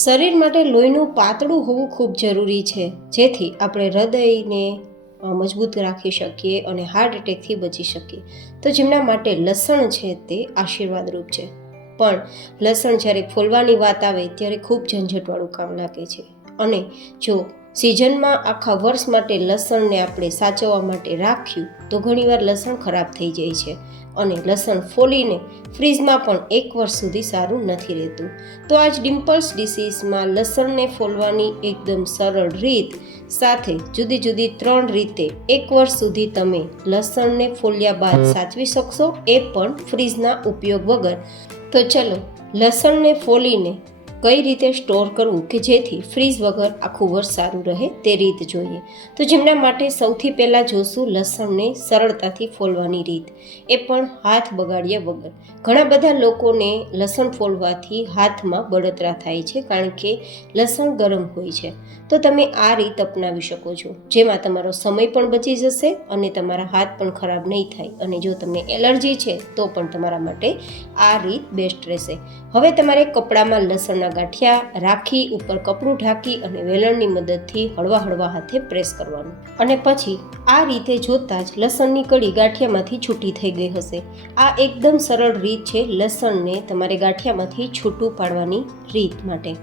શરીર માટે લોહીનું પાતળું હોવું ખૂબ જરૂરી છે, જેથી આપણે હૃદયને મજબૂત રાખી શકીએ અને હાર્ટ એટેકથી બચી શકીએ. તો જેમના માટે લસણ છે તે આશીર્વાદરૂપ છે. પણ લસણ જ્યારે ફોલવાની વાત આવે ત્યારે ખૂબ ઝંઝટવાળું કામ લાગે છે. અને જો સિઝનમાં આખા વર્ષ માટે લસણને આપણે સાચવવા માટે રાખ્યું તો ઘણીવાર લસણ ખરાબ થઈ જાય છે અને લસણ ફોલીને ફ્રીજમાં પણ 1 વર્ષ સુધી સારું નથી રહેતું. તો આજ ડિમ્પલ્સ ડિસીઝમાં લસણને ફોલવાની એકદમ સરળ રીત સાથે જુદી જુદી 3 રીતે 1 વર્ષ સુધી તમે લસણને ફોલ્યા બાદ સાચવી શકશો, એ પણ ફ્રીજના ઉપયોગ વગર. તો ચલો લસણને ફોલીને કઈ રીતે સ્ટોર કરવું કે જેથી ફ્રીઝ વગર આખું વર્ષ સારું રહે તે રીત જોઈએ. તો જેમના માટે સૌથી પહેલાં જોશું લસણને સરળતાથી ફોલવાની રીત, એ પણ હાથ બગાડ્યા વગર. ઘણા બધા લોકોને લસણ ફોલવાથી હાથમાં બળતરા થાય છે, કારણ કે લસણ ગરમ હોય છે. તો તમે આ રીત અપનાવી શકો છો, જેમાં તમારો સમય પણ બચી જશે અને તમારા હાથ પણ ખરાબ નહીં થાય. અને જો તમને એલર્જી છે તો પણ તમારા માટે આ રીત બેસ્ટ રહેશે. હવે તમારે કપડામાં લસણના ગાંઠિયા રાખી ઉપર કપડું ઢાંકી અને વેલણની મદદથી હળવા હળવા હાથે પ્રેસ કરવાનું. અને પછી આ રીતે જોતાં જ લસણની કળી ગાંઠિયામાંથી છૂટી થઈ ગઈ હશે. આ એકદમ સરળ રીત છે લસણને તમારે ગાંઠિયામાંથી છૂટું પાડવાની રીત માટે.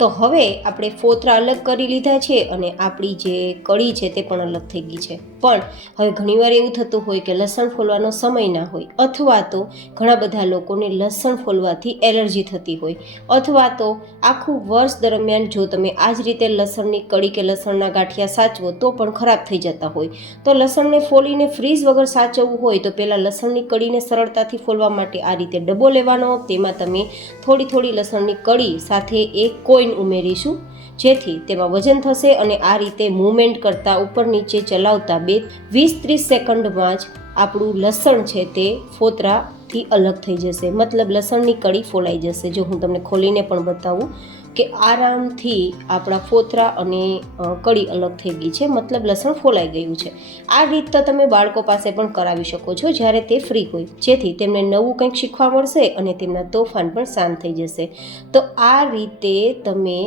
તો હવે આપણે ફોતરા અલગ કરી લીધા છે અને આપણી જે કળી છે તે પણ અલગ થઈ ગઈ છે. પણ હવે ઘણીવાર એવું થતું હોય કે લસણ ફોલવાનો સમય ના હોય, અથવા તો ઘણા બધા લોકોને લસણ ફોલવાથી એલર્જી થતી હોય, અથવા તો આખું વર્ષ દરમિયાન જો તમે આ જ રીતે લસણની કળી કે લસણના ગાંઠિયા સાચવો તો પણ ખરાબ થઈ જતા હોય. તો લસણને ફોલીને ફ્રીઝ વગર સાચવવું હોય તો પહેલાં લસણની કળીને સરળતાથી ફોલવા માટે આ રીતે ડબ્બો લેવાનો. તેમાં તમે થોડી થોડી લસણની કળી સાથે એક કોઈન ઉમેરીશું, જેથી તેમાં વજન થશે અને આ રીતે મૂવમેન્ટ કરતાં ઉપર નીચે ચલાવતા 20-30 સેકન્ડમાં જ આપણું લસણ છે તે ફોતરાથી અલગ થઈ જશે. મતલબ લસણની કળી ફોલાઈ જશે. જો હું તમને ખોલીને પણ બતાવું કે આરામથી આપણા ફોતરા અને કળી અલગ થઈ ગઈ છે, મતલબ લસણ ફોલાઈ ગયું છે. આ રીત તો તમે બાળકો પાસે પણ કરાવી શકો છો જ્યારે તે ફ્રી હોય, જેથી તેમને નવું કંઈક શીખવા મળશે અને તેમના તોફાન પણ શાંત થઈ જશે. તો આ રીતે તમે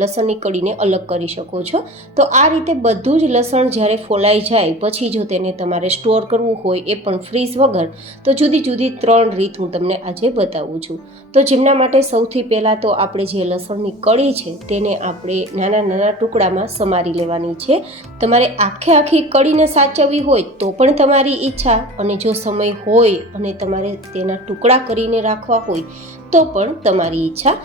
લસણની કળીને અલગ કરી શકો છો. તો આ રીતે બધું જ લસણ જ્યારે ફોલાઈ જાય પછી જો તેને તમારે સ્ટોર કરવું હોય એ પણ ફ્રીઝ વગર, તો જુદી જુદી 3 રીત હું તમને આજે બતાવું છું. તો જેમના માટે સૌથી પહેલાં તો આપણે જે લસણની કળી છે તેને આપણે નાના નાના ટુકડામાં સમારી લેવાની છે. તમારે આખી કળીને સાચવવી હોય તો પણ તમારી ઈચ્છા, અને જો સમય હોય અને તમારે તેના ટુકડા કરીને રાખવા હોય તો પણ તમારી ઈચ્છા.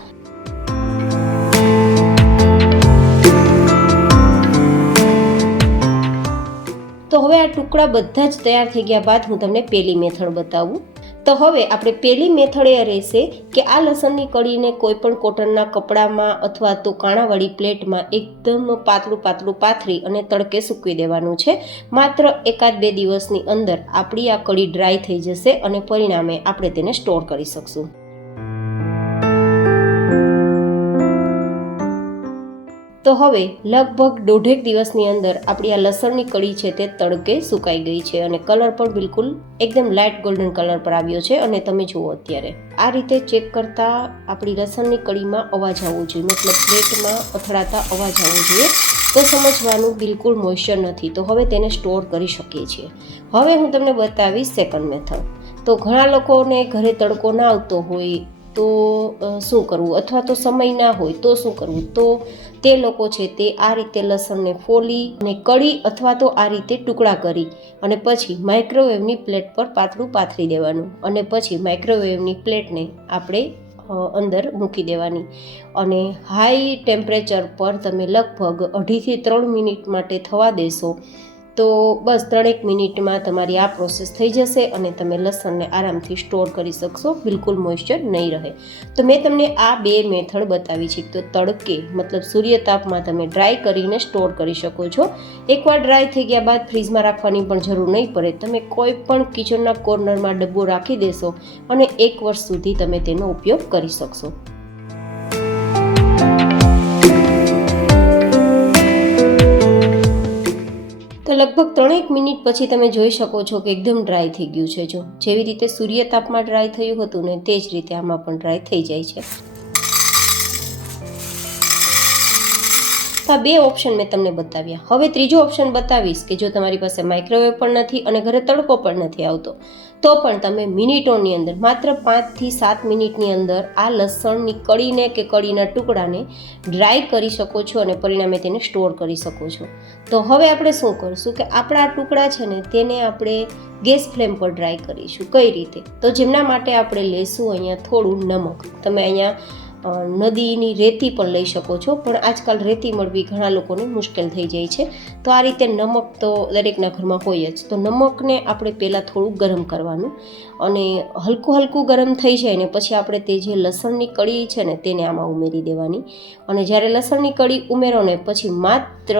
તો હવે આ ટુકડા બધા જ તૈયાર થઈ ગયા બાદ હું તમને પહેલી મેથડ બતાવું. તો હવે આપણે પહેલી મેથડ એ રહેશે કે આ લસણની કળીને કોઈ પણ કોટનના કપડામાં અથવા તો કાણાવાળી પ્લેટમાં એકદમ પાતળું પાતળું પાથરી અને તડકે સૂકવી દેવાનું છે. માત્ર 1-2 દિવસની અંદર આપણી આ કળી ડ્રાય થઈ જશે અને પરિણામે આપણે તેને સ્ટોર કરી શકશું. તો હવે લગભગ 1.5 દિવસની અંદર આપણી આ લસણની કળી છે તે તડકે સુકાઈ ગઈ છે અને કલર પણ બિલકુલ એકદમ લાઇટ ગોલ્ડન કલર પર આવ્યો છે. અને તમે જુઓ અત્યારે આ રીતે ચેક કરતાં આપણી લસણની કળીમાં અવાજ આવવો જોઈએ, મતલબ પ્લેટમાં અથડાતા અવાજ આવવો જોઈએ, તો સમજવાનું બિલકુલ મોઇશ્ચર નથી. તો હવે તેને સ્ટોર કરી શકીએ છીએ. હવે હું તમને બતાવીશ સેકન્ડ મેથડ. તો ઘણા લોકોને ઘરે તડકો ના આવતો હોય તો શું કરવું, અથવા તો સમય ના હોય તો શું કરવું. તો તે લોકો છે તે આ રીતે લસણને ફોલી અને કળી અથવા તો આ રીતે ટુકડા કરી અને પછી માઇક્રોવેવની પ્લેટ પર પાતળું પાથરી દેવાનું. અને પછી માઇક્રોવેવની પ્લેટને આપણે અંદર મૂકી દેવાની અને હાઈ ટેમ્પરેચર પર તમે લગભગ 2.5 થી 3 મિનિટ માટે થવા દેશો. તો બસ 3 મિનિટમાં તમારી આ પ્રોસેસ થઈ જશે અને તમે લસણને આરામથી સ્ટોર કરી શકશો, બિલકુલ મોઇશ્ચર નહીં રહે. તો મેં તમને આ 2 મેથડ બતાવી છે. તો તડકે મતલબ સૂર્યતાપમાં તમે ડ્રાય કરીને સ્ટોર કરી શકો છો. એકવાર ડ્રાય થઈ ગયા બાદ ફ્રીજમાં રાખવાની પણ જરૂર નહીં પડે. તમે કોઈ પણ કિચનના કોર્નરમાં ડબ્બો રાખી દેશો અને 1 વર્ષ સુધી તમે તેનો ઉપયોગ કરી શકશો. તો લગભગ 3 મિનિટ પછી તમે જોઈ શકો છો કે એકદમ ડ્રાય થઈ ગયું છે. જો જેવી રીતે સૂર્યતાપમાં ડ્રાય થયું હતું ને તે જ રીતે આમાં પણ ડ્રાય થઈ જાય છે. આ 2 ઓપ્શન મેં તમને બતાવ્યા. હવે ત્રીજો ઓપ્શન બતાવીશ કે જો તમારી પાસે માઇક્રોવેવ પણ નથી અને ઘરે તડકો પણ નથી આવતો તો પણ તમે મિનિટોની અંદર માત્ર 5 થી 7 મિનિટની અંદર આ લસણની કળીને કે કળીના ટુકડાને ડ્રાય કરી શકો છો અને પરિણામે તેને સ્ટોર કરી શકો છો. તો હવે આપણે શું કરશું કે આપણા આ ટુકડા છે ને તેને આપણે ગેસ ફ્લેમ પર ડ્રાય કરીશું. કઈ રીતે? તો જેમના માટે આપણે લેશું અહીંયા થોડું નમક. તમે અહીંયા નદીની રેતી પણ લઈ શકો છો, પણ આજકાલ રેતી મળવી ઘણા લોકોને મુશ્કેલ થઈ જાય છે. તો આ રીતે નમક તો દરેકના ઘરમાં હોય જ. તો નમકને આપણે પહેલાં થોડું ગરમ કરવાનું અને હલકું હલકું ગરમ થઈ જાય ને પછી આપણે તે જે લસણની કળી છે ને તેને આમાં ઉમેરી દેવાની. અને જ્યારે લસણની કળી ઉમેરો ને પછી માત્ર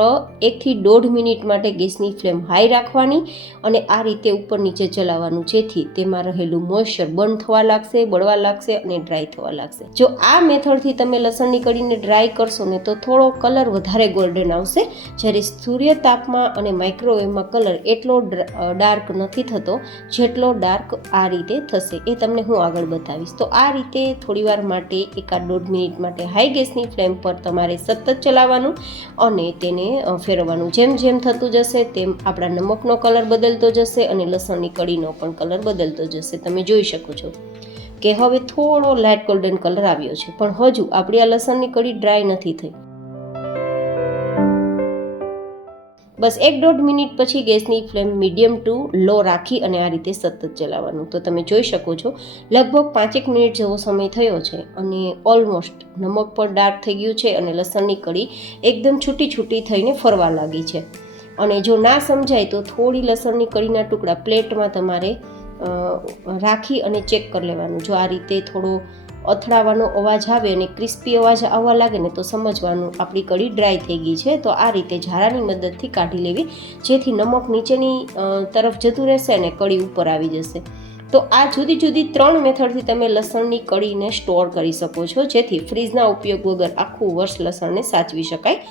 1 થી 1.5 મિનિટ માટે ગેસની ફ્લેમ હાઈ રાખવાની અને આ રીતે ઉપર નીચે ચલાવવાનું, જેથી તેમાં રહેલું મોઇશ્ચર બંધ થવા લાગશે, બળવા લાગશે અને ડ્રાય થવા લાગશે. જો આ મેથડથી તમે લસણની કળીને ડ્રાય કરશો ને તો થોડો કલર વધારે ગોલ્ડન આવશે, જ્યારે સૂર્ય તાપમાં અને માઇક્રોવેવમાં કલર એટલો ડાર્ક નથી થતો જેટલો ડાર્ક આ રીતે થશે. એ તમને હું આગળ બતાવીશ. તો આ રીતે થોડીવાર માટે 1-1.5 મિનિટ માટે હાઈ ગેસની ફ્લેમ પર તમારે સતત ચલાવવાનું અને તેને ફેરવવાનું. જેમ જેમ થતું જશે તેમ આપણા નમકનો કલર બદલતો જશે અને લસણની કળીનો પણ કલર બદલતો જશે. તમે જોઈ શકો છો કે હવે થોડો લાઇટ ગોલ્ડન કલર આવ્યો છે, પણ હજુ આપણી આ લસણની કળી ડ્રાય નથી થઈ. બસ 1-1.5 મિનિટ પછી ગેસની ફ્લેમ મીડિયમ ટુ લો રાખી અને આ રીતે સતત ચલાવવાનું. તો તમે જોઈ શકો છો લગભગ 5-1 મિનિટ જેવો સમય થયો છે અને ઓલમોસ્ટ નમક પણ ડાર્ક થઈ ગયું છે અને લસણની કળી એકદમ છૂટી છૂટી થઈને ફરવા લાગી છે. અને જો ના સમજાય તો થોડી લસણની કળીના ટુકડા પ્લેટમાં તમારે રાખી અને ચેક કરી લેવાનું. જો આ રીતે થોડો અથડાવાનો અવાજ આવે અને ક્રિસ્પી અવાજ આવવા લાગે ને તો સમજવાનું આપણી કળી ડ્રાય થઈ ગઈ છે. તો આ રીતે ઝારાની મદદથી કાઢી લેવી, જેથી નમક નીચેની તરફ જતું રહેશે અને કળી ઉપર આવી જશે. તો આ જુદી જુદી 3 મેથડથી તમે લસણની કળીને સ્ટોર કરી શકો છો, જેથી ફ્રીજના ઉપયોગ વગર આખું વર્ષ લસણને સાચવી શકાય.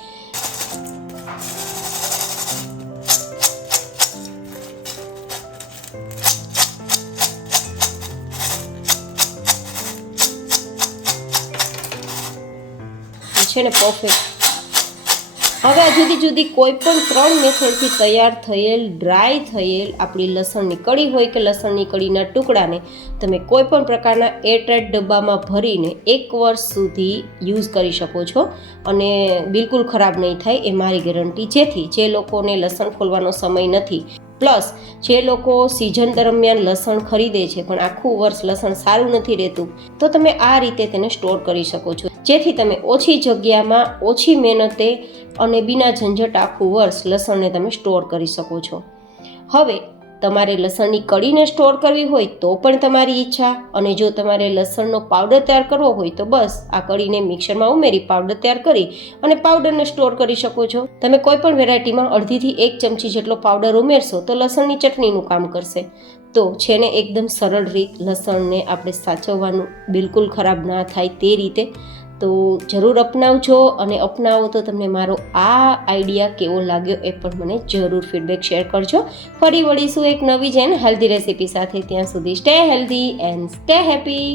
છે ને પરફેક્ટ. હવે આ જુદી જુદી કોઈ પણ 3 મેથડથી તૈયાર થયેલ ડ્રાય થયેલ આપણી લસણની કળી હોય કે લસણની કળીના ટુકડાને તમે કોઈ પણ પ્રકારના એરટાઇટ ડબ્બામાં ભરીને 1 વર્ષ સુધી યુઝ કરી શકો છો અને બિલકુલ ખરાબ નહીં થાય એ મારી ગેરંટી. જેથી જે લોકોને લસણ ફોલવાનો સમય નથી, પ્લસ જે લોકો સિઝન દરમિયાન લસણ ખરીદે છે પણ આખું વર્ષ લસણ સારું નથી રહેતું, તો તમે આ રીતે તેને સ્ટોર કરી શકો છો, જેથી તમે ઓછી જગ્યામાં ઓછી મહેનતે અને બિના ઝંઝટ આખું વર્ષ લસણને તમે સ્ટોર કરી શકો છો. હવે તમારે લસણની કળીને સ્ટોર કરવી હોય તો પણ તમારી ઈચ્છા, અને જો તમારે લસણનો પાવડર તૈયાર કરવો હોય તો બસ આ કળીને મિક્સરમાં ઉમેરી પાવડર તૈયાર કરી અને પાવડરને સ્ટોર કરી શકો છો. તમે કોઈ પણ વેરાયટીમાં 1/2 થી 1 ચમચી જેટલો પાવડર ઉમેરશો તો લસણની ચટણીનું કામ કરશે. તો છે ને એકદમ સરળ રીત લસણને આપણે સાચવવાનું, બિલકુલ ખરાબ ના થાય તે રીતે. તો જરૂર અપનાવજો અને અપનાવો તો તમને મારો આ આઈડિયા કેવો લાગ્યો એ પણ મને જરૂર ફીડબેક શેર કરજો. ફરી વળીશું એક નવી જ હેલ્ધી રેસીપી સાથે. ત્યાં સુધી stay healthy and stay happy.